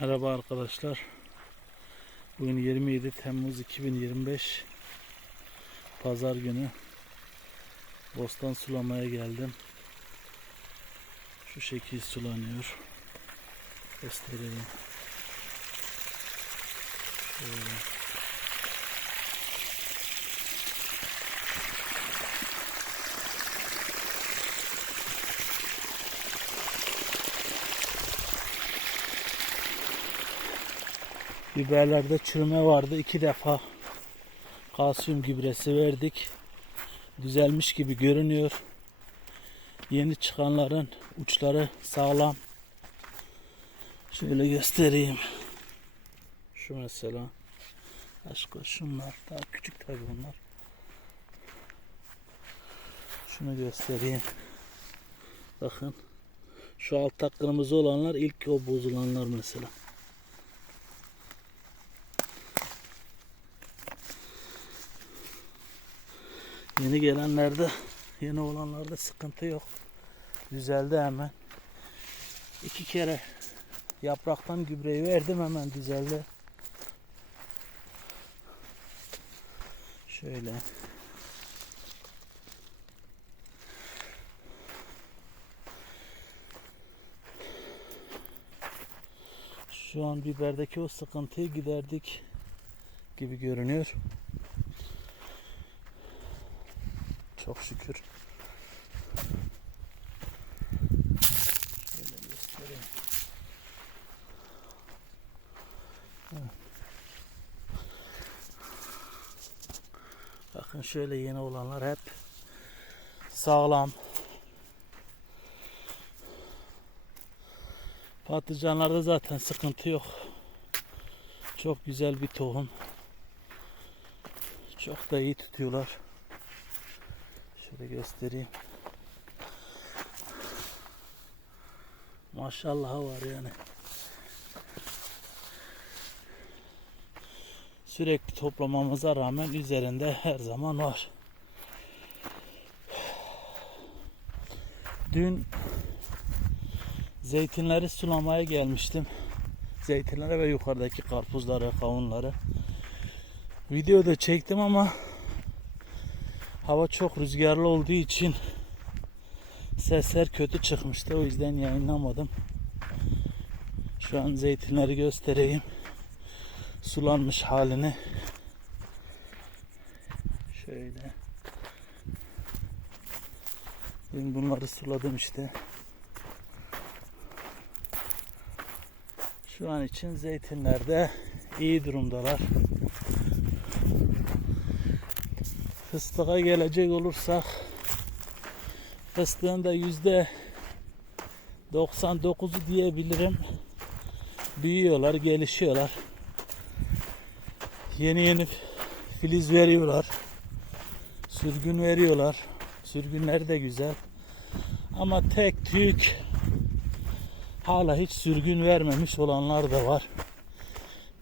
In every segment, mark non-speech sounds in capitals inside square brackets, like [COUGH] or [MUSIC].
Merhaba arkadaşlar. Bugün 27 Temmuz 2025 Pazar günü. Bostan sulamaya geldim. Şu şekil sulanıyor. Göstereyim. Şöyle. Biberlerde çürüme vardı. iki defa kalsiyum gübresi verdik. Düzelmiş gibi görünüyor. Yeni çıkanların uçları sağlam. Şöyle göstereyim. Şu mesela. Başka şunlar. Daha küçük tabii bunlar. Şunu göstereyim. Bakın. Şu altta kırmızı olanlar ilk o bozulanlar mesela. Yeni gelenlerde, yeni olanlarda sıkıntı yok. Düzeldi hemen. İki kere yapraktan gübreyi verdim hemen düzeldi. Şöyle. Şu an biberdeki o sıkıntıyı giderdik gibi görünüyor. Çok şükür. Şöyle göstereyim. Bakın şöyle yeni olanlar hep sağlam. Patlıcanlarda zaten sıkıntı yok. Çok güzel bir tohum. Çok da iyi tutuyorlar. Şöyle göstereyim. Maşallah var yani. Sürekli toplamamıza rağmen üzerinde her zaman var. Dün zeytinleri sulamaya gelmiştim. Zeytinlere ve yukarıdaki karpuzları, kavunları. Video da çektim ama Hava çok rüzgarlı olduğu için sesler kötü çıkmıştı. O yüzden yayınlamadım. Şu an zeytinleri göstereyim. Sulanmış halini. Şöyle. Ben bunları suladım işte. Şu an için zeytinlerde iyi durumdalar. Fıstığa gelecek olursak fıstığın da yüzde 99'u diyebilirim. Büyüyorlar, gelişiyorlar. Yeni yeni filiz veriyorlar. Sürgün veriyorlar. Sürgünler de güzel. Ama tek tük hala hiç sürgün vermemiş olanlar da var.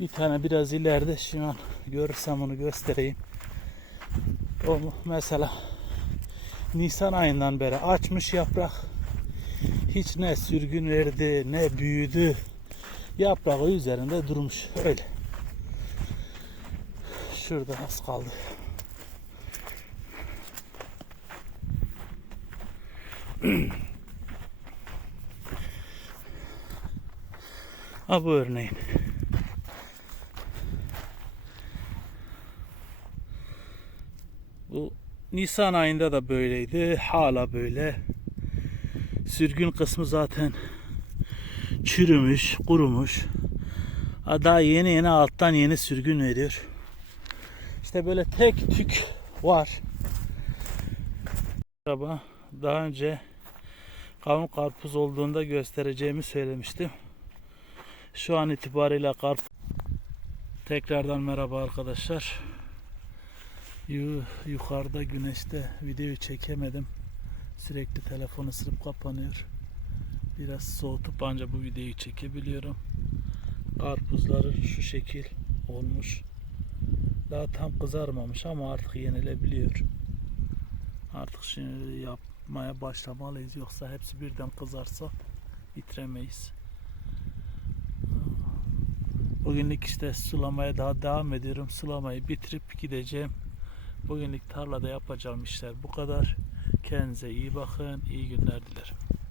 Bir tane biraz ileride şu an görürsem onu göstereyim. O mesela Nisan ayından beri açmış yaprak. Hiç ne sürgün verdi ne büyüdü. Yaprağı üzerinde durmuş öyle. Şurada az kaldı. [CLEARS THROAT] ha bu örneğin. Bu Nisan ayında da böyleydi. Hala böyle. Sürgün kısmı zaten çürümüş, kurumuş. Ha, Daha yeni yeni alttan yeni sürgün veriyor. İşte böyle tek tük var. Merhaba. Daha önce kavun karpuz olduğunda göstereceğimi söylemiştim. Şu an itibariyle karpuz. Tekrardan merhaba arkadaşlar. Yu- yukarıda güneşte videoyu çekemedim. Sürekli telefon ısırıp kapanıyor. Biraz soğutup ancak bu videoyu çekebiliyorum. Karpuzları şu şekil olmuş. Daha tam kızarmamış ama artık yenilebiliyor. Artık şimdi yapmaya başlamalıyız. Yoksa hepsi birden kızarsa bitiremeyiz. Bugünlük işte sulamaya daha devam ediyorum. Sulamayı bitirip gideceğim. Bugünlük tarlada yapacağım işler bu kadar. Kendinize iyi bakın. iyi günler dilerim.